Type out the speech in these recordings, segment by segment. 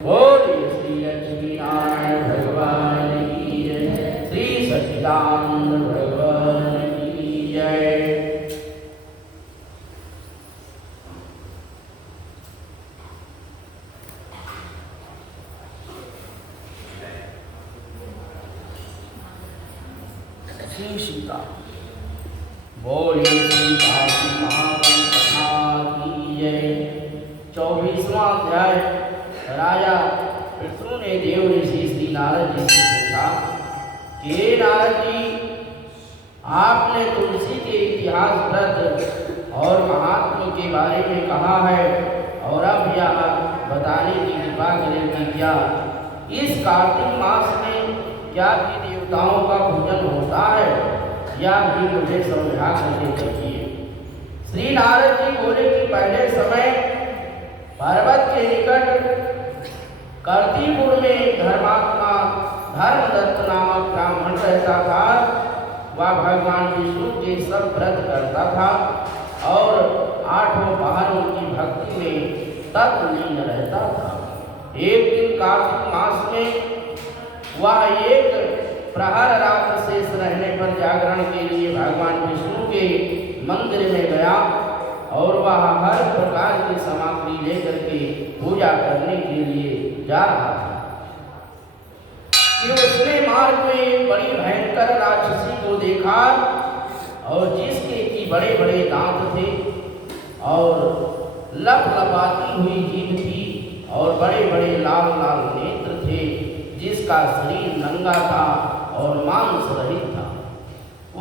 बोलिए श्री लक्ष्मी नारायण भगवान की जय, श्री सच्चिदानंद भगवान की जय। श्री सीता बोलिए श्री काशी महावन कथा की जय। 24वां अध्याय। राजा विष्णु ने देव ऋषि श्री नारद जी से पूछा कि हे नारद जी, आपने तुलसी के इतिहास, व्रत और महात्मा के बारे में कहा है और अब यह बताने की कृपा करें कि क्या इस कार्तिक मास में क्या भी देवताओं का पूजन होता है, या भी मुझे समझा करके देखिए। श्री नारद जी बोले कि पहले समय पर्वत के निकट कर्तिपुर में धर्मात्मा धर्मदत्त नामक ब्राह्मण रहता था। वह भगवान विष्णु के सब व्रत करता था और 8 पहर उनकी भक्ति में तत्लीन रहता था। एक दिन कार्तिक मास में वह एक प्रहर रात शेष रहने पर जागरण के लिए भगवान विष्णु के मंदिर में गया और वह हर प्रकार की सामग्री लेकर के पूजा करने के लिए जा रहा था कि उसने मार्ग में एक बड़ी भयंकर राक्षसी को देखा और जिसके की बड़े बड़े दांत थे और लपलपाती हुई जीभ थी और बड़े बड़े लाल लाल नेत्र थे, जिसका शरीर नंगा था और मांस रहित था।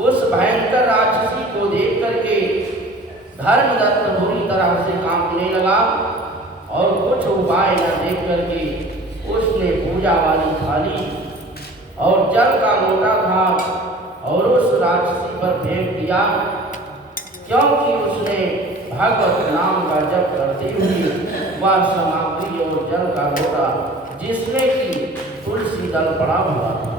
उस भयंकर राक्षसी को देख करके धर्मदत्त बुरी तरह से कांपने लगा और कुछ उपाय न देख करके उसने पूजा वाली थाली और जल का लोटा था और उस राक्षसी पर फेंक दिया, क्योंकि उसने भगवत नाम का जप करते हुए वह सामग्री और जल का लोटा जिसमें कि तुलसी दल पड़ा हुआ था।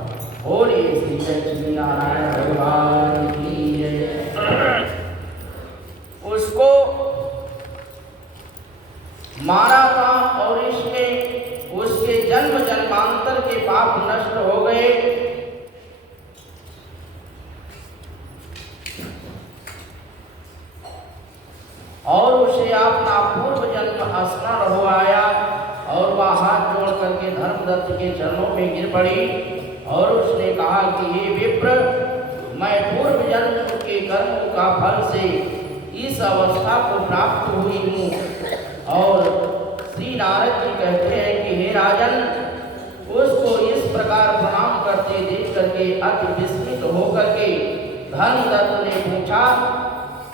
बोलिए श्री लक्ष्मी नारायण भगवान की जय। उसको मारा था और इसमें उसके जन्म जन्मांतर के पाप नष्ट हो गए। और उसे अपना पूर्व जन्म स्मरण हो आया और वह हाथ जोड़ करके धर्मदत्त के चरणों में गिर पड़ी और उसने कहा कि हे विप्र, मैं पूर्व जन्म के कर्मों का फल से इस अवस्था को प्राप्त हुई हूँ। और श्री नारद जी कहते हैं कि हे राजन, उसको इस प्रकार प्रणाम करते देख करके अति विस्मित होकर के धर्मदत्त ने पूछा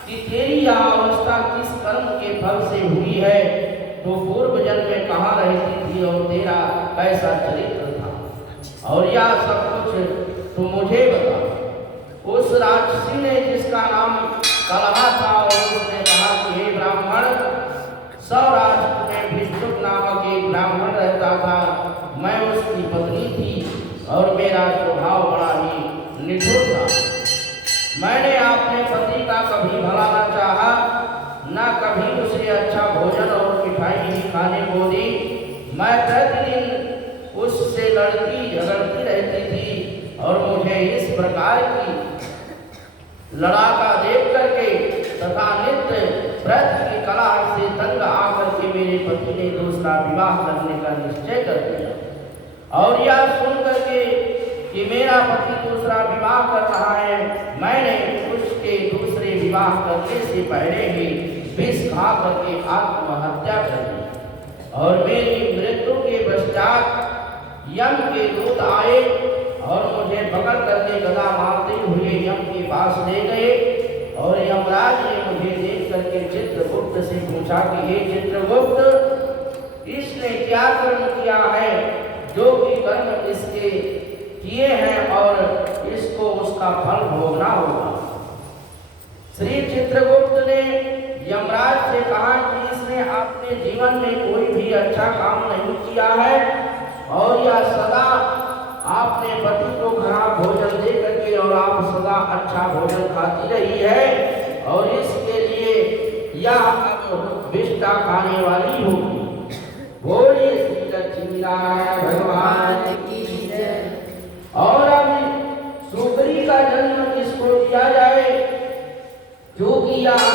कि तेरी यह अवस्था किस कर्म के फल से हुई है, तो पूर्व जन्म में कहाँ रहती थी और तेरा कैसा चरित्र था, और यह सब कुछ तो मुझे बता। उस राक्षसी ने जिसका नाम कलहा था और उसने कहा कि हे ब्राह्मण, सौराष्ट्र में विष्णु नामक एक ब्राह्मण रहता था, मैं उसकी पत्नी थी और मेरा स्वभाव बड़ा ही निठुर था। मैंने अपने पति का कभी भला न चाहा, न कभी उसे अच्छा भोजन और मिठाई भी खाने को दी। मैं प्रतिदिन उससे लड़ती झगड़ती रहती थी और मुझे इस प्रकार की लड़ाका देख करके तथा नित्य व्रत की कला से तंग आकर के मेरे पति ने दूसरा विवाह करने का निश्चय कर दिया। और यह सुन करके कि मेरा पति दूसरा विवाह कर रहा है, मैंने उसके दूसरे विवाह करने से पहले ही विष खा करके आत्महत्या कर दी। और मेरी मृत्यु के पश्चात यम के दूत आए और मुझे पकड़ करके गदा मारते हुए यम के पास ले गए। और यमराज ने मुझे देख करके चित्रगुप्त से पूछा कि हे चित्रगुप्त, इसने क्या कर्म किया है जो कि कर्म इसके किए हैं और इसको उसका फल भोगना होगा। श्री चित्रगुप्त ने यमराज से कहा कि इसने अपने जीवन में कोई भी अच्छा काम नहीं किया है और यह सदा आपने पति को खराब भोजन दे करके और आप सदा अच्छा भोजन खाती रही है और इसके लिए यह अब विष्टा खाने वाली होगी। बोलिए श्री लक्ष्मी लक्ष्मी नारायण भगवान की जय। और अब सुकरी का जन्म किसको दिया जाए, जो कि यहाँ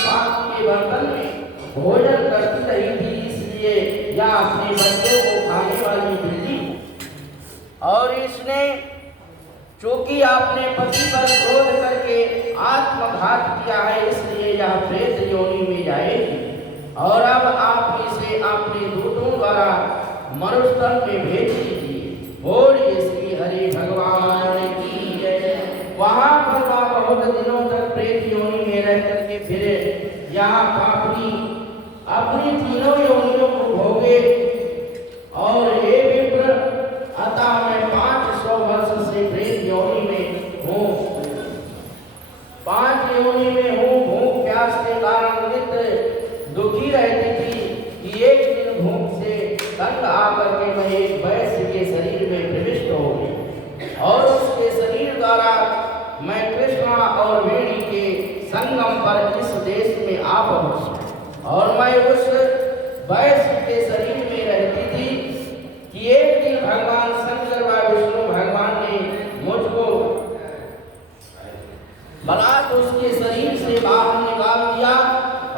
पाप के बर्तन में भोजन करती रही थी, इसलिए यह अपने बच्चों को खाने वाली बिल्ली, और इसने चूंकि आपने पति पर क्रोध करके आत्मघात किया है, इसलिए यह प्रेत योनि में जाएगी। और अब आप इसे अपने दूतों द्वारा मरुस्थल में भेज दीजिए। बोलिए श्री हरि भगवान की जय। वहाँ पर वह बहुत दिनों तक प्रेत योनि में रह करके फिरे, यहाँ अपनी तीनों योनियों को भोगे। और ये विप्र, अतः मैं 500 वर्ष से प्रेत योनि में हूँ, 5 योनि में हूँ। भूख प्यास के कारण नित्य दुखी रहती थी कि एक दिन भूख से तंग आकर के मैं एक वैश्य के शरीर में प्रविष्ट हो गई, और उसके शरीर द्वारा मैं कृष्णा और वेणी के संगम पर इस देश में आ पहुंची। और मैं उस वैश्य के शरीर में रहती थी कि एक दिन भगवान शंकर व विष्णु भगवान ने मुझको बलात् उसके शरीर से बाहर निकाल दिया,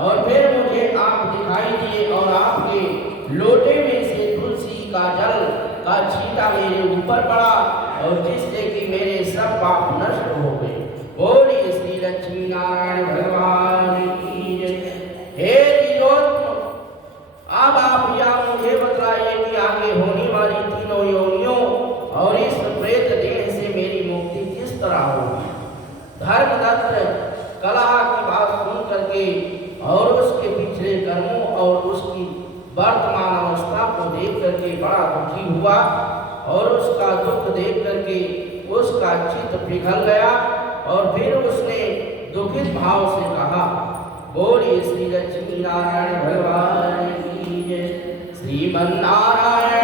और फिर मुझे आप दिखाई दिए, और आपके लोटे में से तुलसी का जल का छींटा मेरे ऊपर पड़ा, और जिससे कि मेरे सब पाप नष्ट हो गए। बोलिए श्री लक्ष्मी नारायण भगवान की जय। हे त्रिलोक, अब आप यह मुझे बतलाइए कि आगे होने वाली तीनों योनियों और इस प्रेत देह से मेरी मुक्ति किस तरह होगी। धर्मदत्त कलह की बात सुन करके और उसके पिछले कर्मों और उसकी वर्तमान अवस्था को देख करके बड़ा दुखी हुआ, और उसका दुख देख करके उसका चित्त पिघल गया, और फिर उसने दुखित भाव से कहा, बोलिए श्री लक्ष्मी नारायण भगवान की जय। श्रीमन नारायण